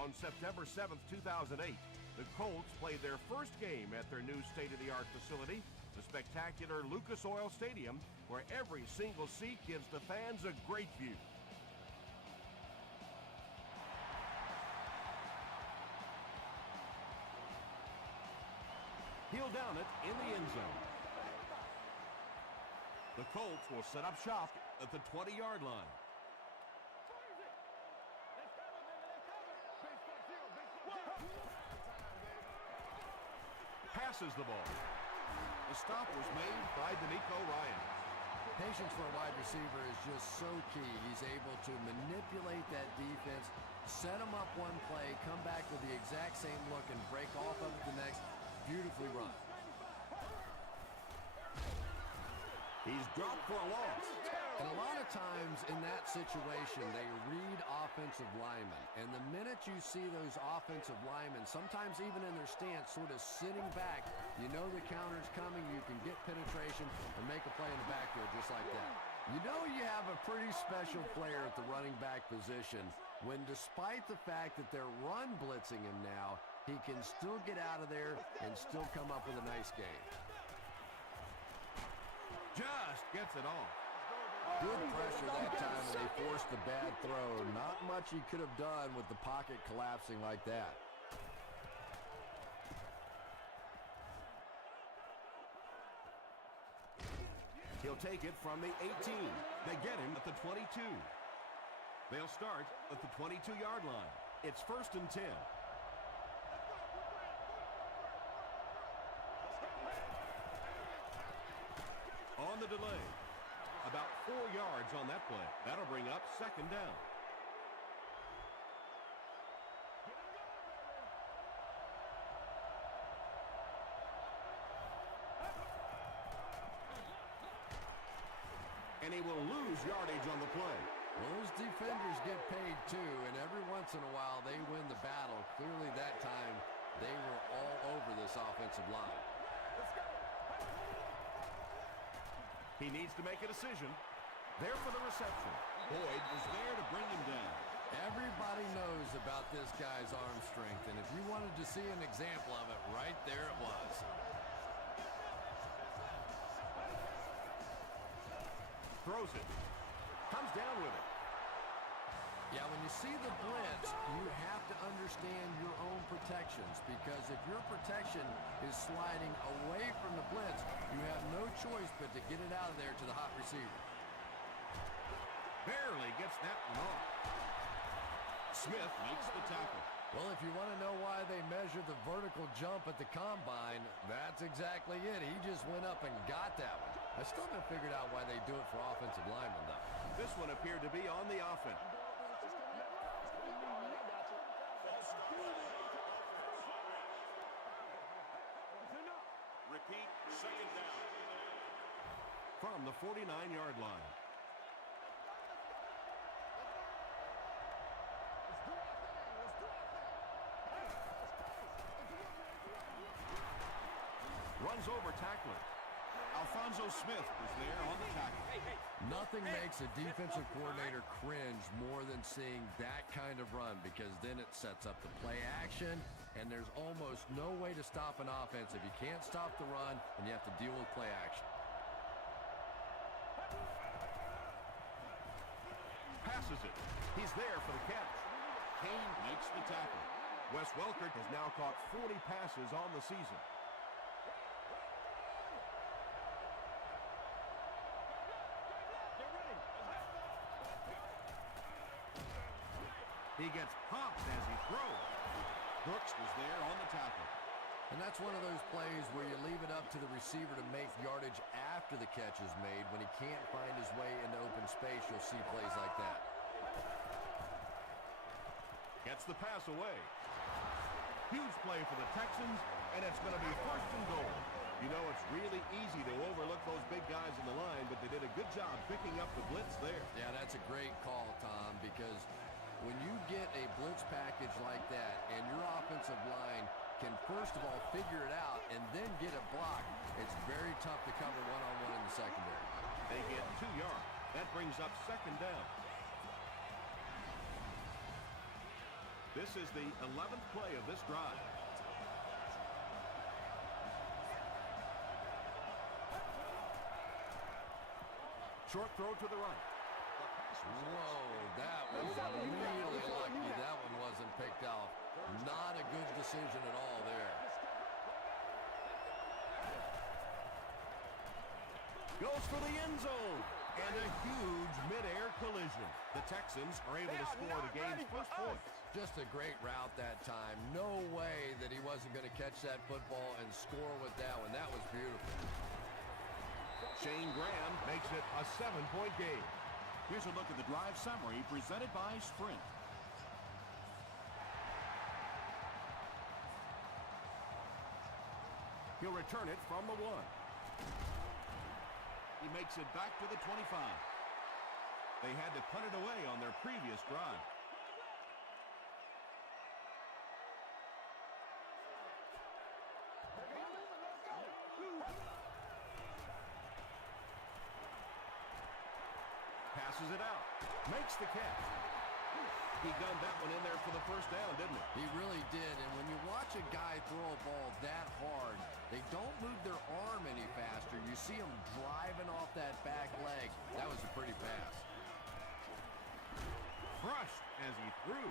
On September 7th, 2008, the Colts played their first game at their new state-of-the-art facility, the spectacular Lucas Oil Stadium, where every single seat gives the fans a great view. He'll down it in the end zone. The Colts will set up shop at the 20-yard line. Passes the ball. The stop was made by D'Amico Ryan. Patience for a wide receiver is just so key. He's able to manipulate that defense, set them up one play, come back with the exact same look, and break off of it the next. Beautifully run. He's dropped for a loss. And a lot of times in that situation, they read offensive linemen. And the minute you see those offensive linemen, sometimes even in their stance, sort of sitting back, you know the counter's coming, you can get penetration and make a play in the backfield just like that. You know you have a pretty special player at the running back position when, despite the fact that they're run blitzing him now, he can still get out of there and still come up with a nice game. Just gets it off. Good pressure that time, and they forced the bad throw. Not much he could have done with the pocket collapsing like that. He'll take it from the 18. They get him at the 22. They'll start at the 22-yard line. It's 1st and 10. On the delay. About 4 yards on that play. That'll bring up 2nd down. And he will lose yardage on the play. Well, those defenders get paid too, and every once in a while they win the battle. Clearly that time they were all over this offensive line. Let's go. He needs to make a decision. There for the reception. Boyd was there to bring him down. Everybody knows about this guy's arm strength, and if you wanted to see an example of it, right there it was. Throws it. Comes down with it. Yeah, when you see the blitz, you have to understand your own protections, because if your protection is sliding away from the blitz, you have no choice but to get it out of there to the hot receiver. Barely gets that one off. Smith makes the tackle. Well, if you want to know why they measure the vertical jump at the combine, that's exactly it. He just went up and got that one. I still haven't figured out why they do it for offensive linemen, though. This one appeared to be on the offense. Repeat, 2nd down. From the 49-yard line. Runs over tackler. Alfonso Smith was there on the tackle. Nothing makes a defensive coordinator cringe more than seeing that kind of run, because then it sets up the play action, and there's almost no way to stop an offense if you can't stop the run and you have to deal with play action. Passes it. He's there for the catch. Kane makes the tackle. Wes Welker has now caught 40 passes on the season. He gets popped as he throws. Brooks was there on the tackle. And that's one of those plays where you leave it up to the receiver to make yardage after the catch is made. When he can't find his way into open space, you'll see plays like that. Gets the pass away. Huge play for the Texans, and it's going to be 1st and goal. You know, it's really easy to overlook those big guys in the line, but they did a good job picking up the blitz there. Yeah, that's a great call, Tom, because when you get a blitz package like that and your offensive line can first of all figure it out and then get a block, it's very tough to cover one-on-one in the secondary. They get 2 yards. That brings up 2nd down. This is the 11th play of this drive. Short throw to the right. Whoa, that was really lucky that one wasn't picked off. Not a good decision at all there. Goes for the end zone. And a huge mid-air collision. The Texans are able to score the game's first points. Just a great route that time. No way that he wasn't going to catch that football and score with that one. That was beautiful. Shane Graham makes it a 7-point game. Here's a look at the drive summary presented by Sprint. He'll return it from the 1. He makes it back to the 25. They had to punt it away on their previous drive. Passes it out. Makes the catch. He gunned that one in there for the first down, didn't he? He really did. And when you watch a guy throw a ball that hard, they don't move their arm any faster. You see him driving off that back leg. That was a pretty pass. Crushed as he threw.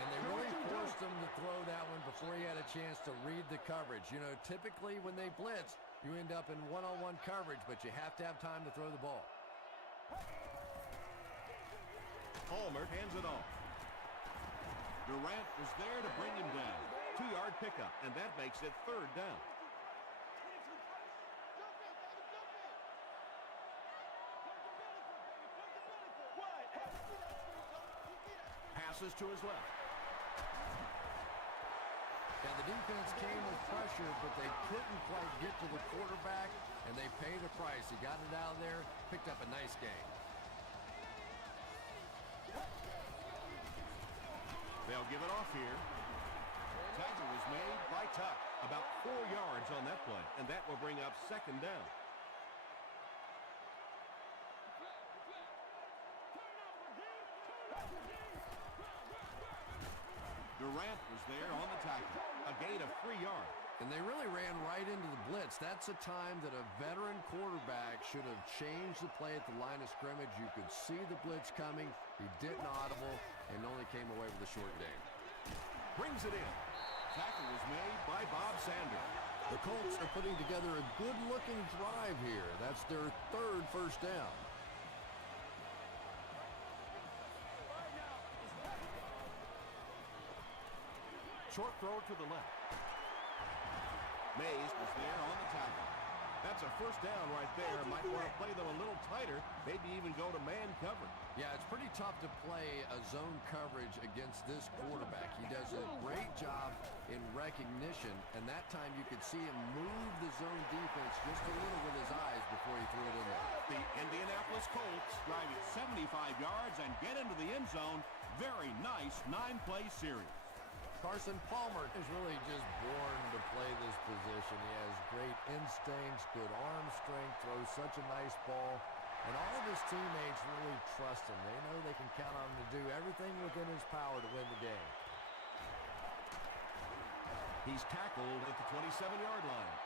And they really forced him to throw that one before he had a chance to read the coverage. You know, typically when they blitz, you end up in one-on-one coverage, but you have to have time to throw the ball. Palmer hands it off. Durant was there to bring him down. 2-yard pickup, and that makes it 3rd down. Passes to his left. And the defense came with pressure, but they couldn't quite get to the quarterback, and they paid a price. He got it out of there, picked up a nice game. They'll give it off here. Tackle was made by Tuck. About 4 yards on that play, and that will bring up 2nd down. Durant was there on the tackle. A gain of 3 yards. And they really ran right into the blitz. That's a time that a veteran quarterback should have changed the play at the line of scrimmage. You could see the blitz coming. He didn't audible and only came away with a short gain. Brings it in. Tackle was made by Bob Sanders. The Colts are putting together a good-looking drive here. That's their 3rd first down. Short throw to the left. Mays was there on the tackle. That's a first down right there. Might want to play them a little tighter, maybe even go to man cover. Yeah, it's pretty tough to play a zone coverage against this quarterback. He does a great job in recognition, and that time you could see him move the zone defense just a little with his eyes before he threw it in there. The Indianapolis Colts drive it 75 yards and get into the end zone. Very nice 9-play series. Carson Palmer is really just born to play this position. He has great instincts, good arm strength, throws such a nice ball. And all of his teammates really trust him. They know they can count on him to do everything within his power to win the game. He's tackled at the 27-yard line.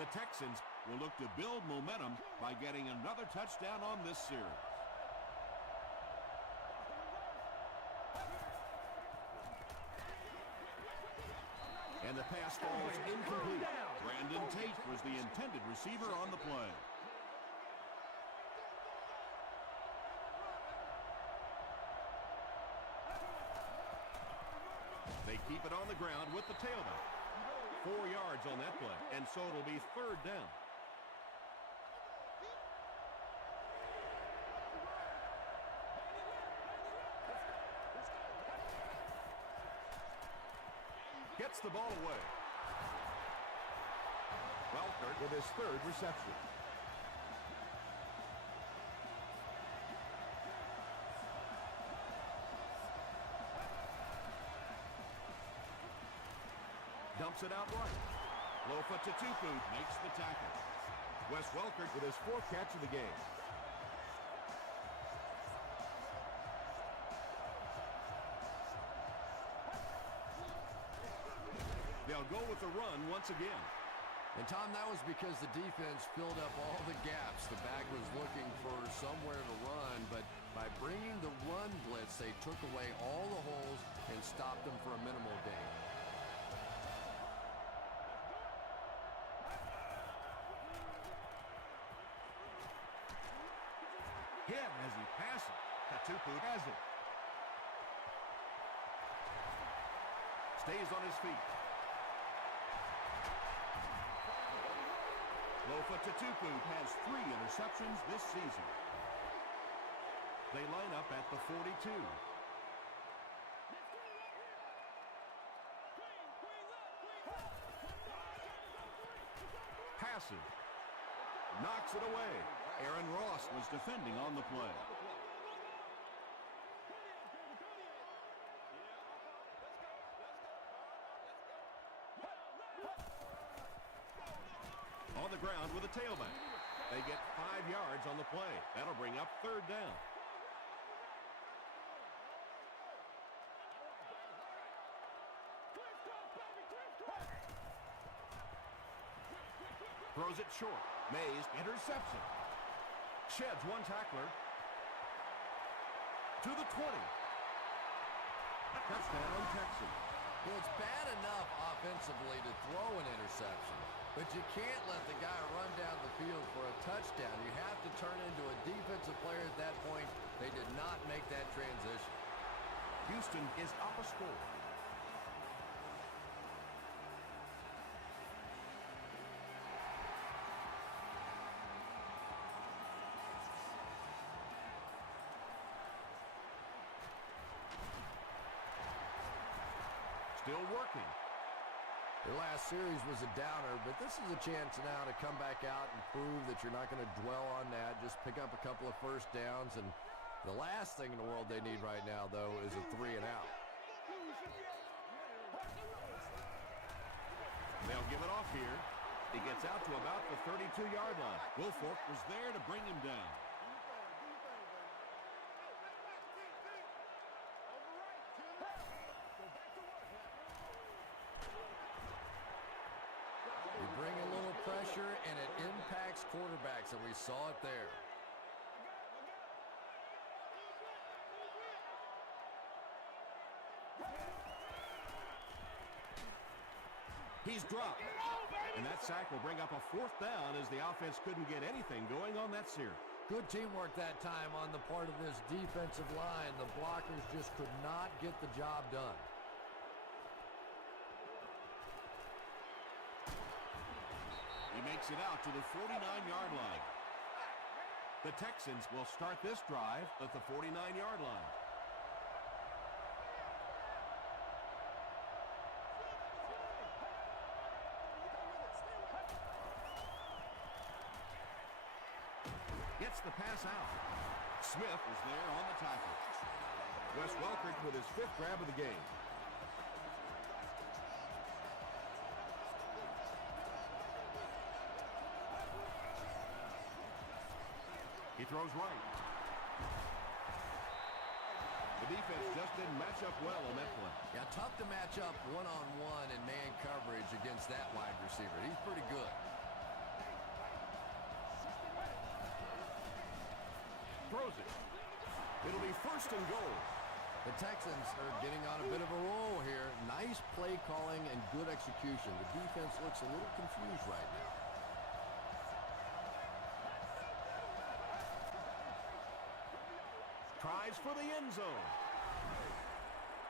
The Texans will look to build momentum by getting another touchdown on this series. And the pass falls incomplete. Brandon Tate was the intended receiver on the play. They keep it on the ground with the tailback. 4 yards on that play, and so it'll be 3rd down. Gets the ball away. Welker with his 3rd reception. Dumps it out right. Lofa to Tupu makes the tackle. Wes Welker with his 4th catch of the game. They'll go with the run once again. And, Tom, that was because the defense filled up all the gaps. The back was looking for somewhere to run, but by bringing the run blitz, they took away all the holes and stopped them for a minimal gain. Hit as he passes. Katupu has it. Stays on his feet. Lofa Tatupu has 3 interceptions this season. They line up at the 42. Passes. Knocks it away. Aaron Ross was defending on the play. On the ground with a tailback. They get 5 yards on the play. That'll bring up 3rd down. Throws it short. Mays interception. Sheds one tackler. To the 20. Touchdown, Texans. Well, it's bad enough offensively to throw an interception, but you can't let the guy run down the field for a touchdown. You have to turn into a defensive player at that point. They did not make that transition. Houston is up a score. Still working. The last series was a downer, but this is a chance now to come back out and prove that you're not going to dwell on that. Just pick up a couple of first downs, and the last thing in the world they need right now, though, is a 3-and-out. They'll give it off here. He gets out to about the 32-yard line. Wilfork was there to bring him down. You bring a little pressure, and it impacts quarterbacks, and we saw it there. He's dropped. And that sack will bring up a 4th down as the offense couldn't get anything going on that series. Good teamwork that time on the part of this defensive line. The blockers just could not get the job done. He makes it out to the 49-yard line. The Texans will start this drive at the 49-yard line. Gets the pass out. Smith was there on the tackle. Wes Welker with his 5th grab of the game. He throws right. The defense just didn't match up well on that play. Yeah, tough to match up one-on-one in man coverage against that wide receiver. He's pretty good. Throws it. It'll be 1st and goal. The Texans are getting on a bit of a roll here. Nice play calling and good execution. The defense looks a little confused right now. Tries for the end zone.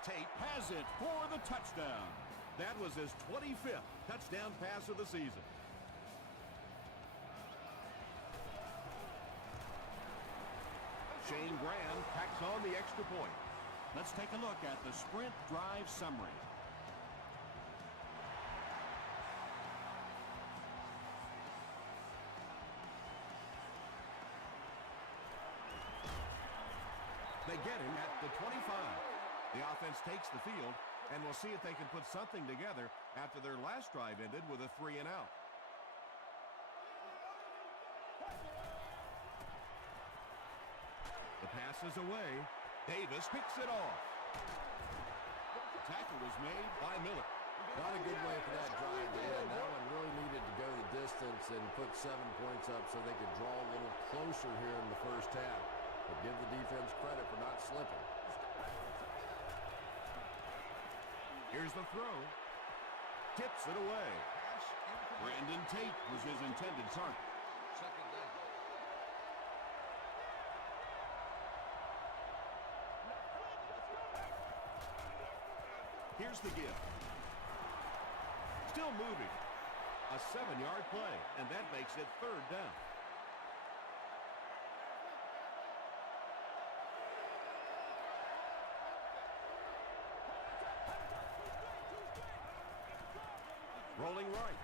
Tate has it for the touchdown. That was his 25th touchdown pass of the season. Shane Graham tacks on the extra point. Let's take a look at the sprint drive summary. They get him at the 25. The offense takes the field, and we'll see if they can put something together after their last drive ended with a 3-and-out. The pass is away. Davis picks it off. The tackle was made By Miller. Not a good way for that drive to end. That one really needed to go the distance and put 7 points up so they could draw a little closer here in the first half. But give the defense credit for not slipping. Here's the throw. Tips it away. Brandon Tate was his intended target. Second down. Here's the give. Still moving. A 7-yard play, and that makes it 3rd down. Rolling right.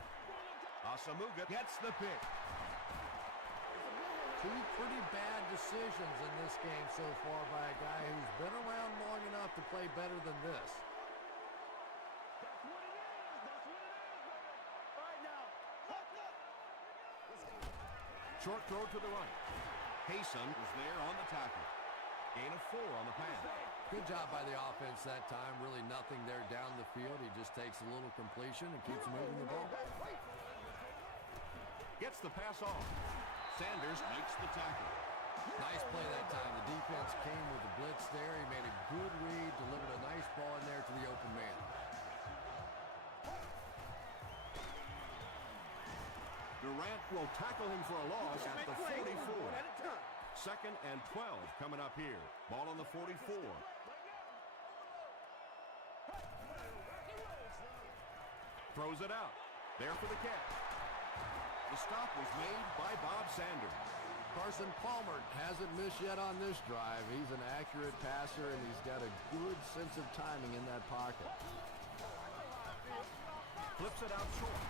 Asamuga gets the pick. 2 pretty bad decisions in this game so far by a guy who's been around long enough to play better than this. Short throw to the right. Payson was there on the tackle. Gain of 4 on the pass. Good job by the offense that time. Really nothing there down the field. He just takes a little completion and keeps moving the ball. Gets the pass off. Sanders makes the tackle. Nice play that time. The defense came with the blitz there. He made a good read, delivered a nice ball in there to the open man. Durant will tackle him for a loss at the 44. 2nd and 12 coming up here. Ball on the 44. Throws it out. There for the catch. The stop was made by Bob Sanders. Carson Palmer hasn't missed yet on this drive. He's an accurate passer, and he's got a good sense of timing in that pocket. Flips it out short.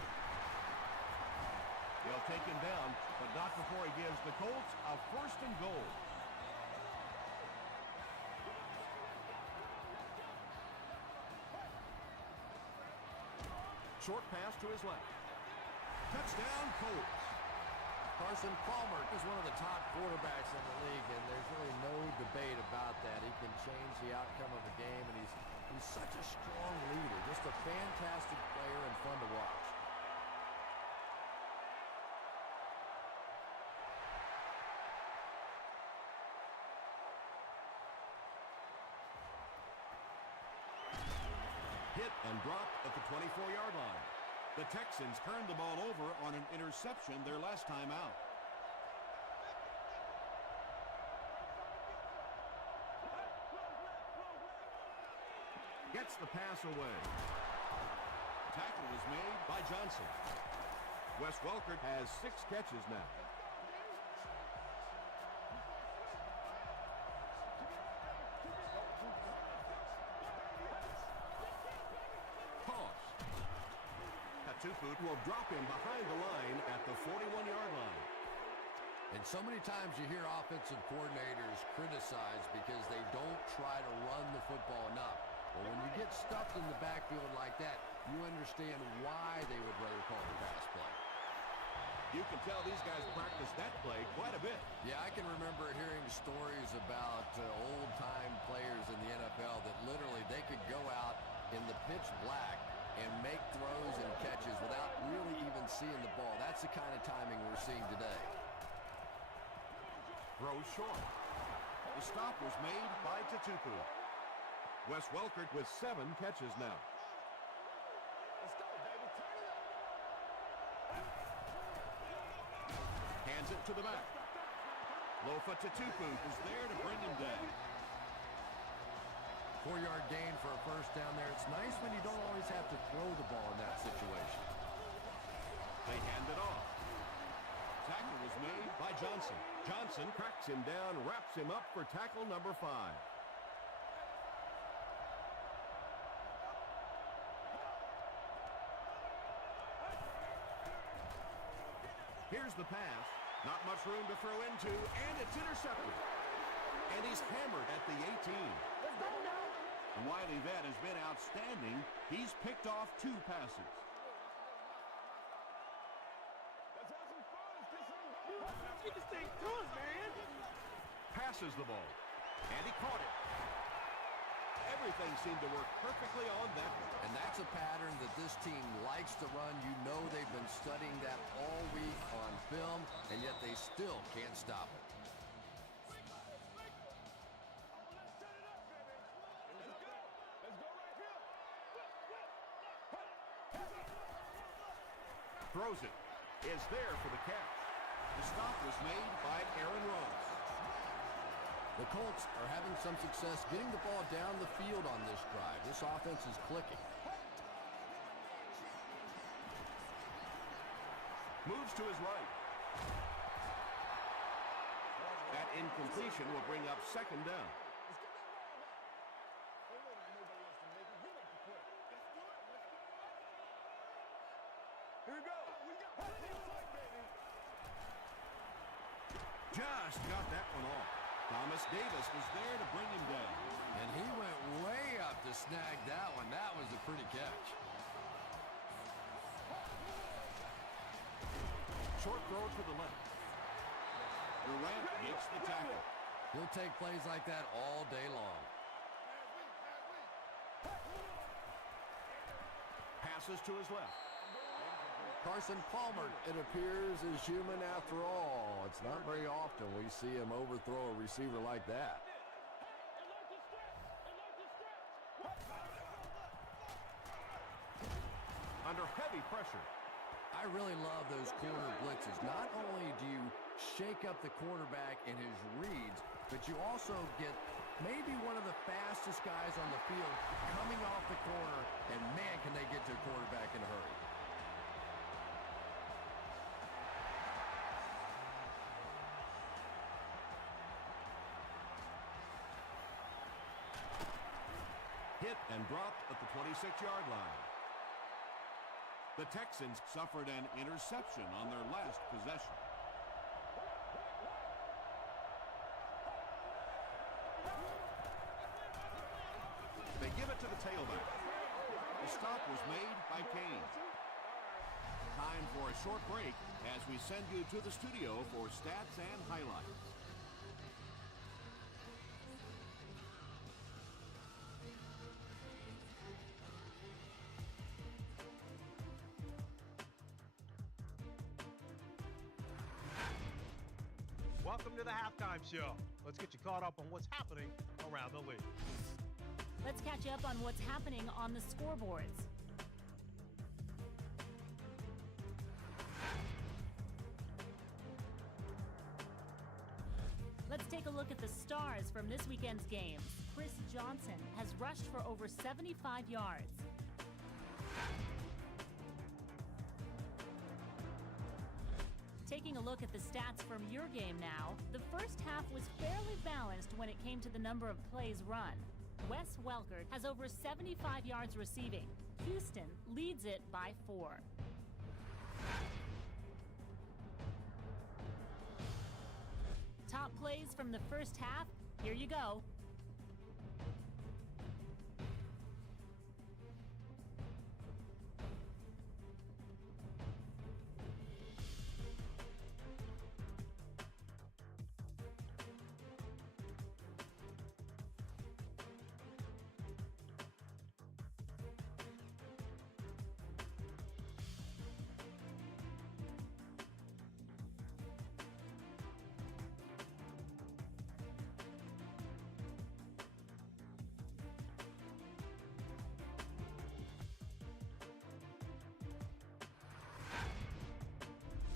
They'll take him down, but not before he gives the Colts a 1st and goal. Short pass to his left. Touchdown, Colts. Carson Palmer is one of the top quarterbacks in the league, and there's really no debate about that. He can change the outcome of a game, and he's such a strong leader. Just a fantastic player and fun to watch. Hit and dropped at the 24-yard line. The Texans turned the ball over on an interception their last time out. Gets the pass away. Tackle was made by Johnson. Wes Welker has 6 catches now. Tupu will drop him behind the line at the 41-yard line. And so many times you hear offensive coordinators criticized because they don't try to run the football enough. Well, when you get stuffed in the backfield like that, you understand why they would rather call the pass play. You can tell these guys practice that play quite a bit. Yeah, I can remember hearing stories about old-time players in the NFL that literally they could go out in the pitch black and make throws and catches without really even seeing the ball. That's the kind of timing we're seeing today. Throws short. The stop was made by Tupu. Wes Welker with 7 catches now. Let's go, baby. Turn it up. Hands it to the back. Lofa Tupu is there to bring him down. 4-yard gain for a first down there. It's nice when you don't always have to throw the ball in that situation. They hand it off. Tackle was made by Johnson. Johnson cracks him down, wraps him up for tackle number 5. Here's the pass. Not much room to throw into, and it's intercepted. And he's hammered at the 18. Let's go now. Wiley Vet has been outstanding. He's picked off 2 passes. Let's have some fun. Let's get some. Get this thing done, man. Passes the ball. And he caught it. Everything seemed to work perfectly on that one. And that's a pattern that this team likes to run. You know they've been studying that all week on film, and yet they still can't stop it. Throws it. Is there for the catch. The stop was made by Aaron Ross. The Colts are having some success getting the ball down the field on this drive. This offense is clicking. Moves to his right. That incompletion will bring up second down. Here we go. Just got that one off. Thomas Davis was there to bring him down. And he went way up to snag that one. That was a pretty catch. Short throw to the left. Durant makes the tackle. He'll take plays like that all day long. Passes to his left. Carson Palmer, it appears, is human after all. It's not very often we see him overthrow a receiver like that. Under heavy pressure. I really love those corner blitzes. Not only do you shake up the quarterback in his reads, but you also get maybe one of the fastest guys on the field coming off the corner, and man, can they get to a quarterback in a hurry. Hit and dropped at the 26-yard line. The Texans suffered an interception on their last possession. They give it to the tailback. The stop was made by Kane. Time for a short break as we send you to the studio for stats and highlights. Welcome to the halftime show. Let's get you caught up on what's happening around the league. Let's catch up on what's happening on the scoreboards. Let's take a look at the stars from this weekend's games. Chris Johnson has rushed for over 75 yards. Taking a look at the stats from your game now, the first half was fairly balanced when it came to the number of plays run. Wes Welker has over 75 yards receiving. Houston leads it by 4. Top plays from the first half, here you go.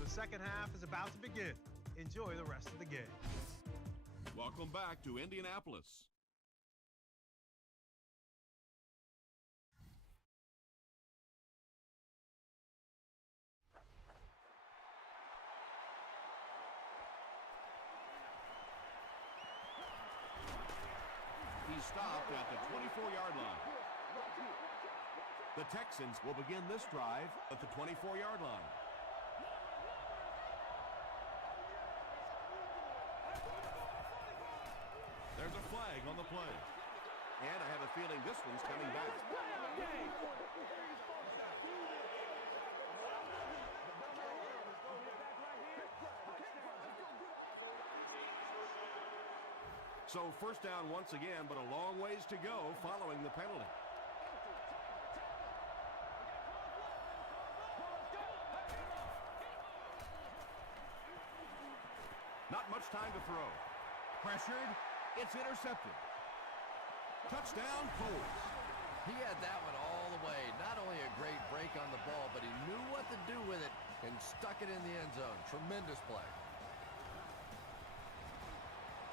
The second half is about to begin. Enjoy the rest of the game. Welcome back to Indianapolis. He stopped at the 24-yard line. The Texans will begin this drive at the 24-yard line. There's a flag on the play. And I have a feeling this one's coming back. So first down once again, but a long ways to go following the penalty. Not much time to throw. Pressured. It's intercepted. Touchdown, Colts. He had that one all the way. Not only a great break on the ball, but he knew what to do with it and stuck it in the end zone. Tremendous play.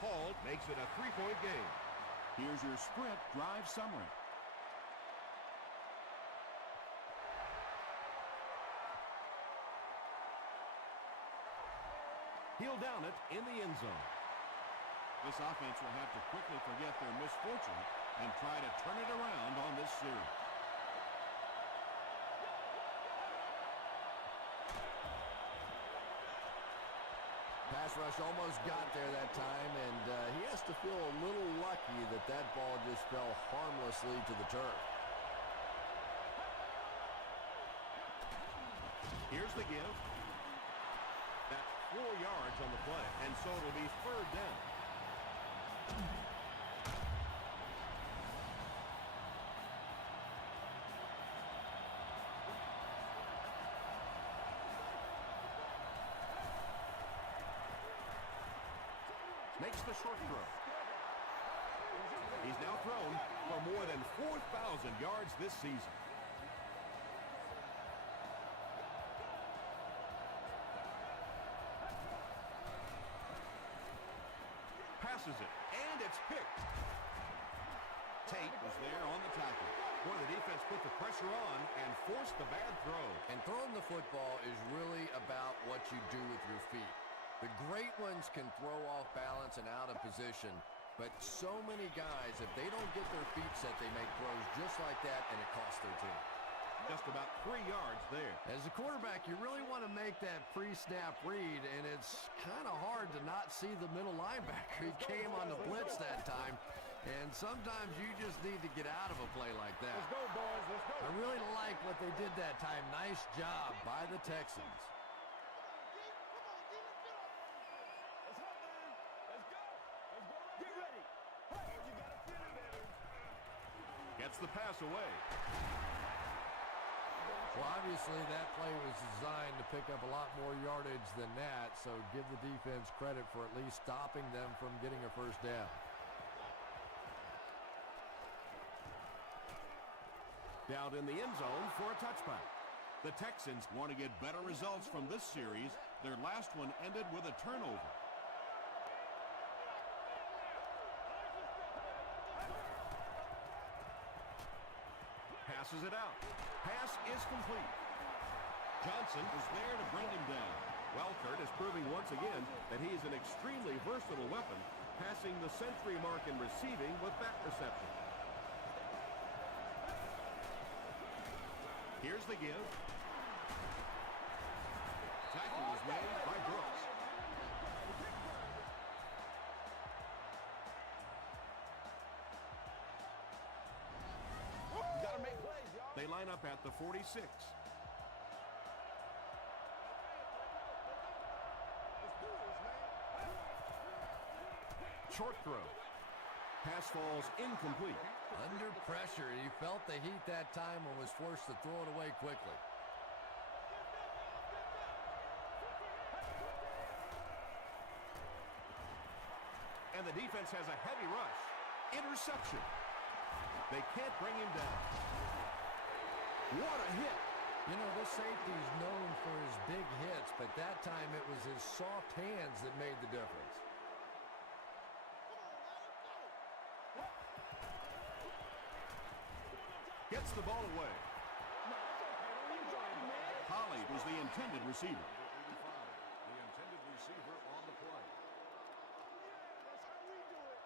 Hall makes it a 3-point game. Here's your Sprint drive summary. He'll down it in the end zone. This offense will have to quickly forget their misfortune and try to turn it around on this series. Pass rush almost got there that time, and he has to feel a little lucky that that ball just fell harmlessly to the turf. Here's the give. That's 4 yards on the play, and so it'll be third down. Makes the short throw. He's now thrown for more than 4,000 yards this season. Passes it, and it's picked. Tate was there on the tackle. Boy, the defense put the pressure on and forced the bad throw. And throwing the football is really about what you do with your feet. The great ones can throw off balance and out of position, but so many guys, if they don't get their feet set, they make throws just like that, and it costs their team. Just about 3 yards there. As a quarterback, you really want to make that pre-snap read, and it's kind of hard to not see the middle linebacker. He came on the blitz that time, and sometimes you just need to get out of a play like that. Let's go, boys. Let's go. I really like what they did that time. Nice job by the Texans. Gets the pass away. Well, obviously that play was designed to pick up a lot more yardage than that, so give the defense credit for at least stopping them from getting a first down. Down in the end zone for a touchback. The Texans want to get better results from this series. Their last one ended with a turnover. Passes it out. Pass is complete. Johnson is there to bring him down. Welkert is proving once again that he is an extremely versatile weapon, passing the century mark in receiving with that reception. Here's the give. Tackle was made by Brooks. You gotta make plays, y'all. They line up at the 46. Short throw. Pass falls incomplete. Under pressure, he felt the heat that time and was forced to throw it away quickly. And the defense has a heavy rush. Interception. They can't bring him down. What a hit. You know, this safety's known for his big hits, but that time it was his soft hands that made the difference. Gets the ball away. Holly was the intended receiver. The intended receiver on the play. That's how we do it.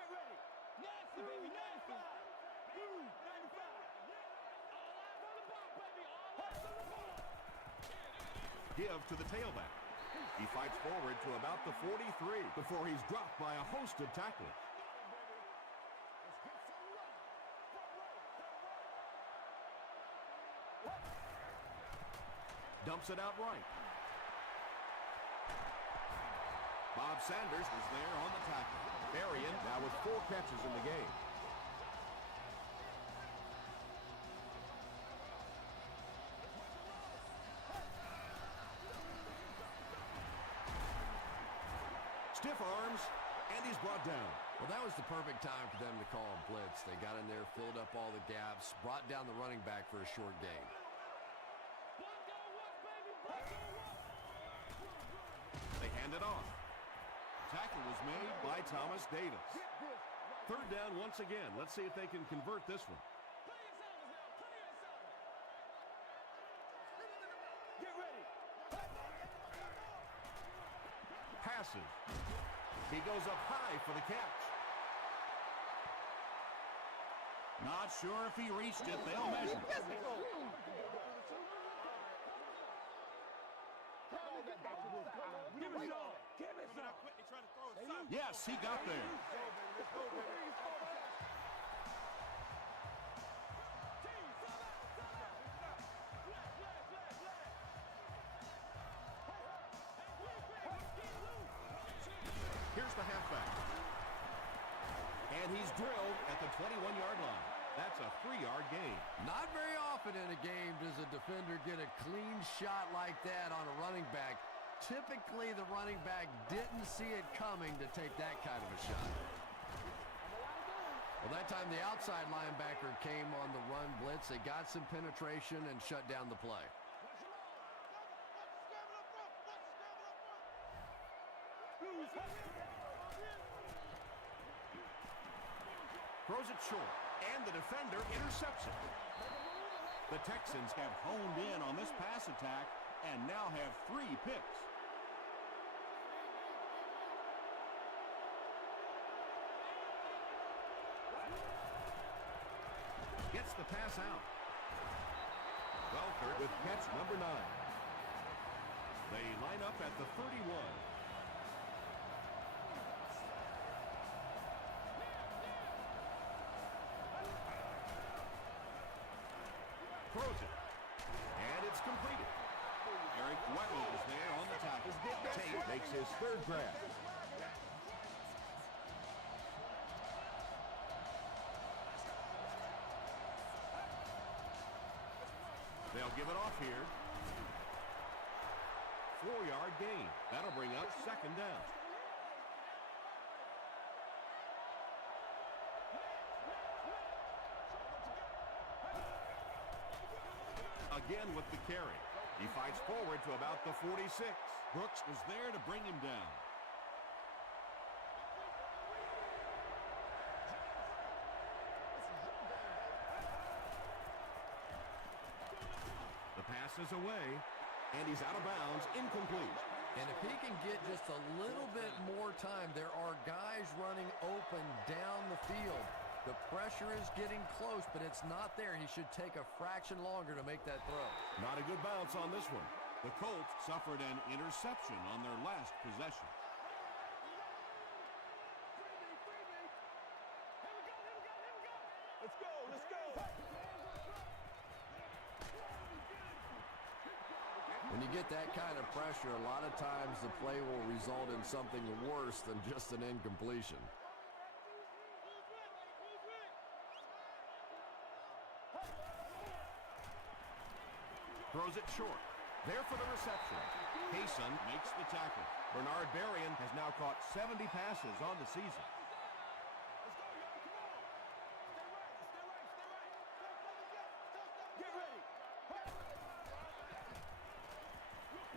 Get ready. Nasty, baby. 95. 95. All eyes on the ball, baby. All eyes on the ball. Give to the tailback. He fights forward to about the 43 before he's dropped by a host of tacklers. Dumps it out right. Bob Sanders was there on the tackle. Berrien now with 4 catches in the game. Stiff arms, and he's brought down. Well, that was the perfect time for them to call a blitz. They got in there, filled up all the gaps, brought down the running back for a short gain. They hand it off. Tackle was made by Thomas Davis. 3rd down once again. Let's see if they can convert this one. Get ready. Passes. He goes up high for the catch. Not sure if he reached it. They'll measure. Give it some. Give it some. Yes, he got there. Here's the halfback. And he's drilled at the 21-yard line. That's a 3-yard gain. Not very often in a game does a defender get a clean shot like that on a running back. Typically, the running back didn't see it coming to take that kind of a shot. Well, that time the outside linebacker came on the run blitz. They got some penetration and shut down the play. Throws it short, and the defender intercepts it. The Texans have honed in on this pass attack and now have 3 picks. Gets the pass out. Welker with catch number 9. They line up at the 31. Throws it. And it's completed. Eric Weddle was there on the tackle. Tate makes his 3rd grab. They'll give it off here. 4-yard gain. That'll bring up 2nd down. Again with the carry. He fights forward to about the 46. Brooks was there to bring him down. The pass is away, and he's out of bounds, incomplete. And if he can get just a little bit more time, there are guys running open down the field. The pressure is getting close, but it's not there. He should take a fraction longer to make that throw. Not a good bounce on this one. The Colts suffered an interception on their last possession. Let's go. Let's go. When you get that kind of pressure, a lot of times the play will result in something worse than just an incompletion. Throws it short. There for the reception. Kaysen makes the tackle. Bernard Berrien has now caught 70 passes on the season. Get ready.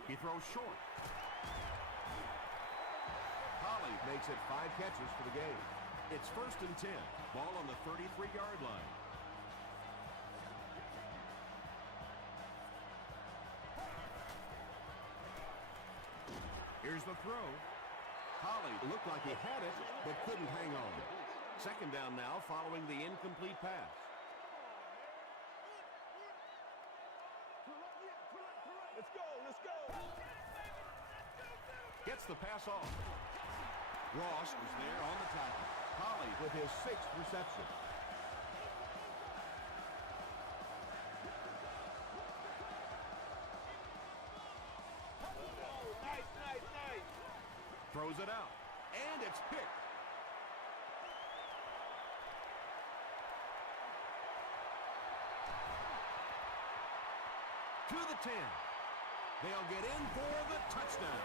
He throws short. Holly makes it 5 catches for the game. It's 1st and 10. Ball on the 33-yard line. Here's the throw. Holly looked like he had it, but couldn't hang on. 2nd down now following the incomplete pass. Let's go. Let's go. Gets the pass off. Ross was there on the tackle. Holly with his 6th reception. Throws it out. And it's picked. To the 10. They'll get in for the touchdown.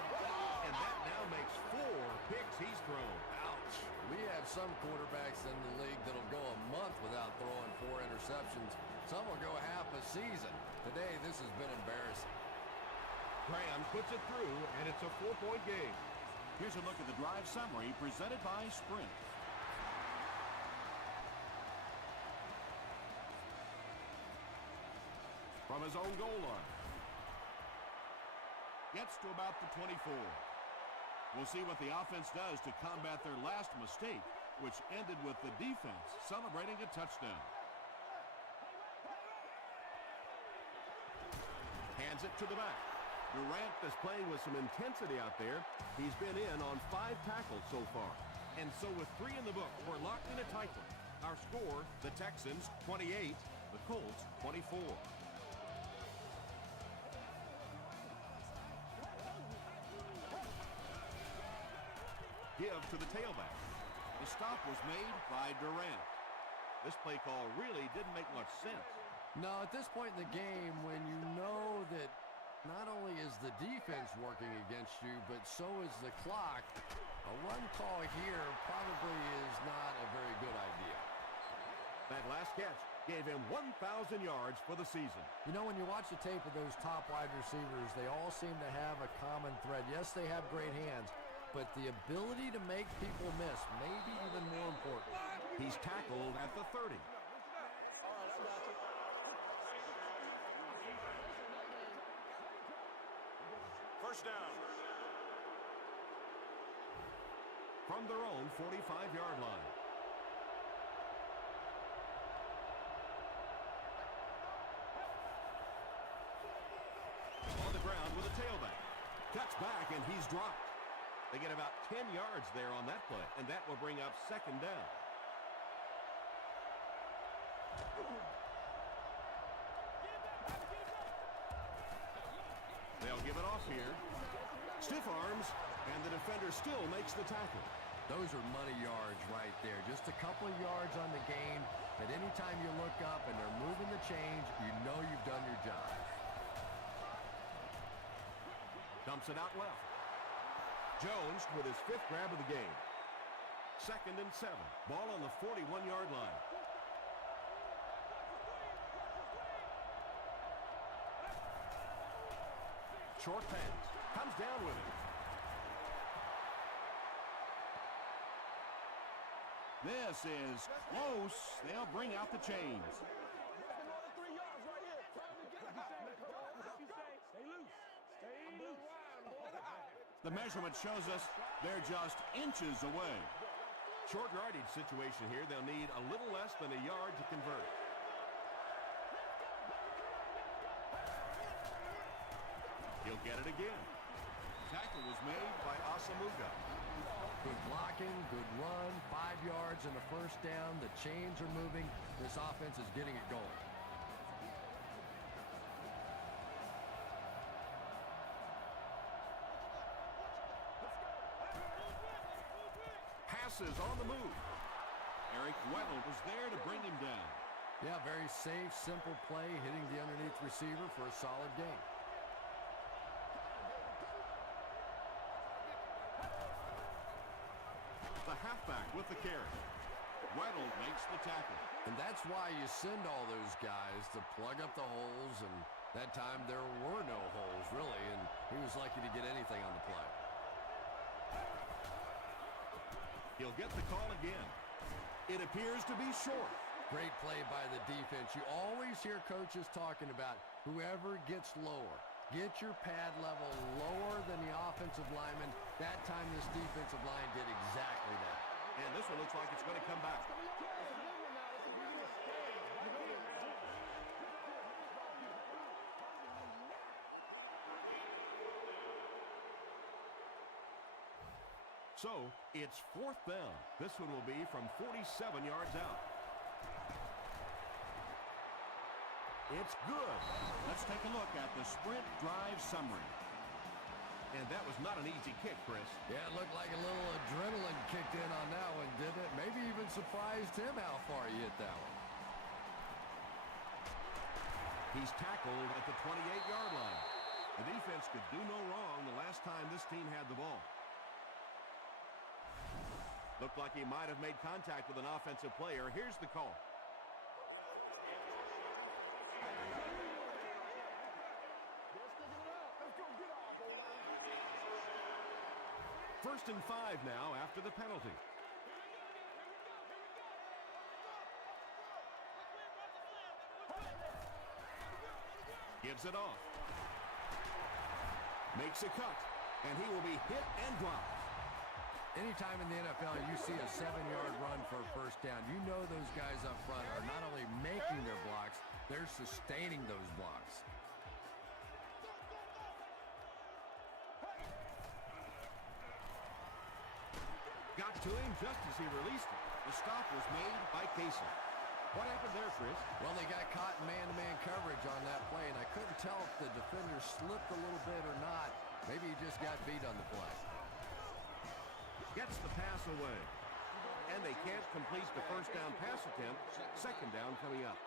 And that now makes 4 picks he's thrown. Ouch. We have some quarterbacks in the league that'll go a month without throwing 4 interceptions. Some will go half a season. Today, this has been embarrassing. Graham puts it through, and it's a 4-point game. Here's a look at the drive summary presented by Sprint. From his own goal line. Gets to about the 24. We'll see what the offense does to combat their last mistake, which ended with the defense celebrating a touchdown. Hands it to the back. Durant is playing with some intensity out there. He's been in on 5 tackles so far. And so with 3 in the book, we're locked in a tight one. Our score, the Texans 28, the Colts 24. Give to the tailback. The stop was made by Durant. This play call really didn't make much sense. No, at this point in the game, when you know that not only is the defense working against you, but so is the clock, a run call here probably is not a very good idea. That last catch gave him 1,000 yards for the season. You know, when you watch the tape of those top wide receivers, they all seem to have a common thread. Yes, they have great hands, but the ability to make people miss may be even more important. He's tackled at the 30. First down. From their own 45-yard line. On the ground with a tailback. Cuts back and he's dropped. They get about 10 yards there on that play, and that will bring up second down. They'll give it off here. Stiff arms, and the defender still makes the tackle. Those are money yards right there. Just a couple of yards on the gain. But anytime you look up and they're moving the chains, you know you've done your job. Dumps it out left. Jones with his 5th grab of the game. 2nd and 7. Ball on the 41-yard line. Short pass. Comes down with it. This is close. They'll bring out the chains. The measurement shows us they're just inches away. Short yardage situation here. They'll need a little less than a yard to convert. He'll get it again. Tackle was made by Asamuga. Good blocking, good run, 5 yards and a first down. The chains are moving. This offense is getting it going. Passes on the move. Eric Weddle was there to bring him down. Yeah, very safe, simple play, hitting the underneath receiver for a solid gain. The halfback with the carry. Weddle makes the tackle. And that's why you send all those guys to plug up the holes, and that time there were no holes, really, and he was lucky to get anything on the play. He'll get the call again. It appears to be short. Great play by the defense. You always hear coaches talking about whoever gets lower. Get your pad level lower than the offensive lineman. That time this defensive line did exactly that. And this one looks like it's going to come back. So, it's 4th down. This one will be from 47 yards out. It's good. Let's take a look at the Sprint drive summary. And that was not an easy kick, Chris. Yeah, it looked like a little adrenaline kicked in on that one, didn't it? Maybe even surprised him how far he hit that one. He's tackled at the 28-yard line. The defense could do no wrong the last time this team had the ball. Looked like he might have made contact with an offensive player. Here's the call. First and 5 now after the penalty. Gives it off. Makes a cut. And he will be hit and dropped. Anytime in the NFL you see a 7-yard run for a first down, you know those guys up front are not only making their blocks, they're sustaining those blocks. Got to him just as he released it. The stop was made by Casey. What happened there, Chris? Well, they got caught in man-to-man coverage on that play, and I couldn't tell if the defender slipped a little bit or not. Maybe he just got beat on the play. Gets the pass away. And they can't complete the first down pass attempt. Second down coming up.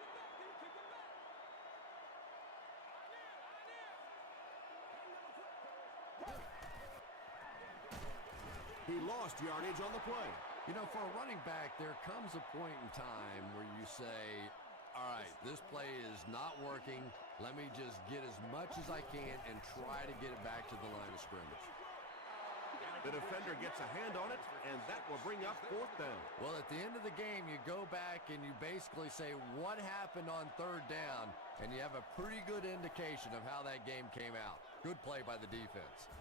He lost yardage on the play. You know, for a running back, there comes a point in time where you say, all right, this play is not working. Let me just get as much as I can and try to get it back to the line of scrimmage. The defender gets a hand on it, and that will bring up fourth down. Well, at the end of the game, you go back and you basically say, what happened on third down? And you have a pretty good indication of how that game came out. Good play by the defense.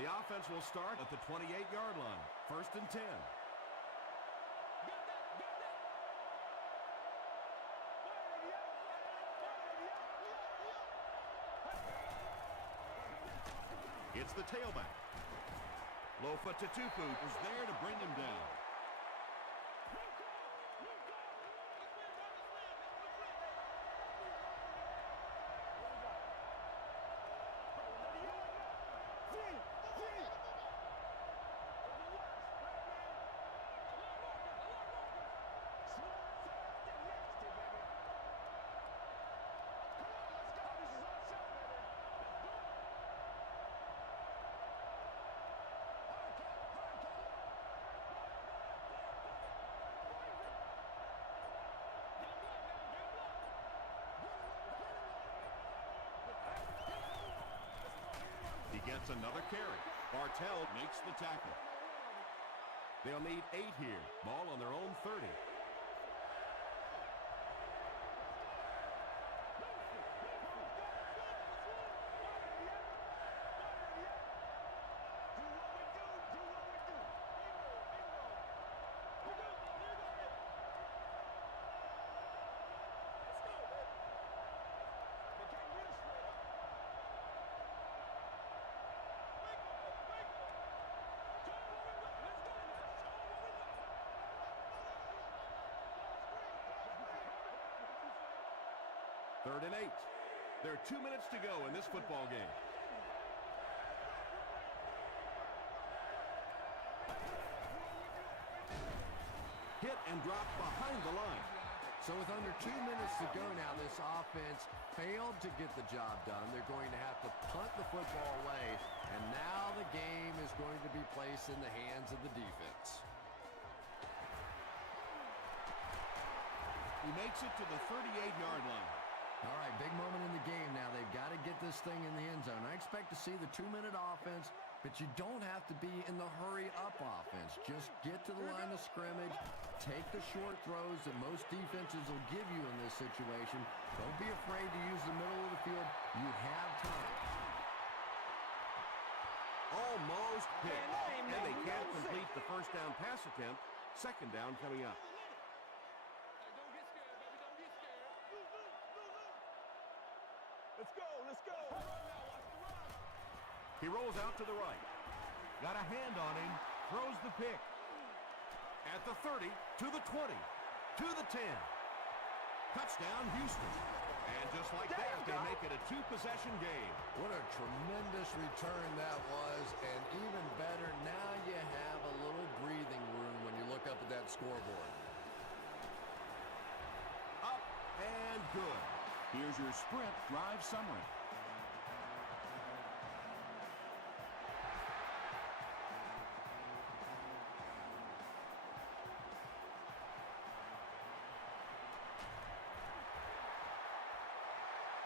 The offense will start at the 28-yard line. First and 10. It's the tailback. Lofa Tatupu is there to bring him down. Gets another carry. Bartell makes the tackle. They'll need 8 here. Ball on their own 30. Third and 8. There are 2 minutes to go in this football game. Hit and drop behind the line. So with under 2 minutes to go now, this offense failed to get the job done. They're going to have to punt the football away, and now the game is going to be placed in the hands of the defense. He makes it to the 38-yard line. All right, big moment in the game now. They've got to get this thing in the end zone. I expect to see the 2-minute offense, but you don't have to be in the hurry-up offense. Just get to the line of scrimmage, take the short throws that most defenses will give you in this situation. Don't be afraid to use the middle of the field. You have time. Almost hit, and they can't complete the first down pass attempt. Second down coming up. Let's go, let's go. He rolls out to the right. Got a hand on him, throws the pick. At the 30, to the 20, to the 10. Touchdown, Houston. And just like that, they make it a two-possession game. What a tremendous return that was, and even better, now you have a little breathing room when you look up at that scoreboard. Up and good. Here's your sprint drive summary.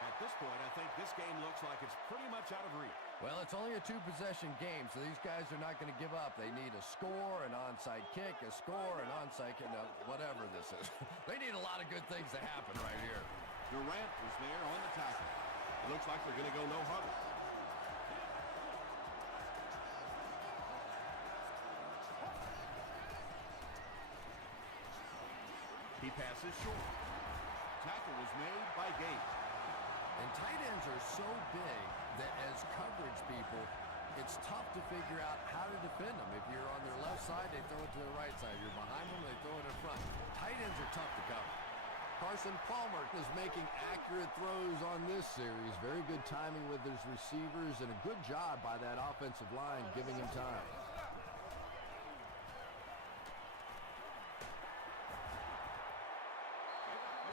At this point, I think this game looks like it's pretty much out of reach. Well, it's only a two-possession game, so these guys are not going to give up. They need a score, an onside kick, a score, an onside kick, whatever this is. They need a lot of good things to happen right here. Durant was there on the tackle. It looks like they're going to go no huddle. He passes short. Tackle was made by Gates. And tight ends are so big that as coverage people, it's tough to figure out how to defend them. If you're on their left side, they throw it to the right side. You're behind them, they throw it in front. Tight ends are tough to cover. Carson Palmer is making accurate throws on this series. Very good timing with his receivers and a good job by that offensive line giving him time.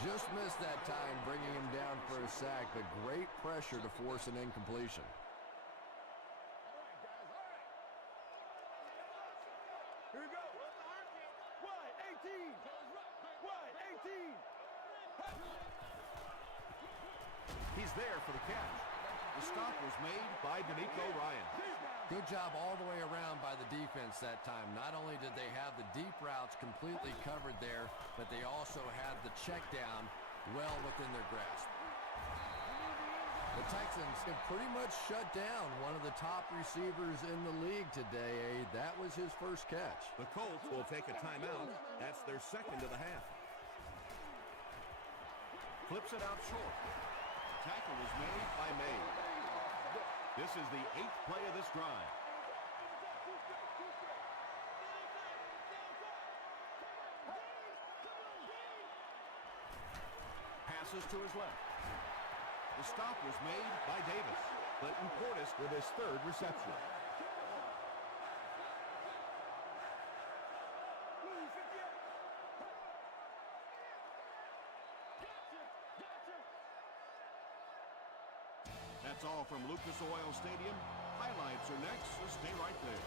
Just missed that time, bringing him down for a sack, but great pressure to force an incompletion. Here we go. Wide 18. Wide 18. He's there for the catch. The stop was made by D'Amico Ryan. Good job all the way around by the defense that time. Not only did they have the deep routes completely covered there, but they also had the check down well within their grasp. The Texans have pretty much shut down one of the top receivers in the league today. That was his first catch. The Colts will take a timeout. That's their second of the half. Flips it out short. Tackle was made by May. This is the 8th play of this drive. Passes to his left. The stop was made by Davis. Clinton Portis with his third reception. That's all from Lucas Oil Stadium. Highlights are next, so stay right there.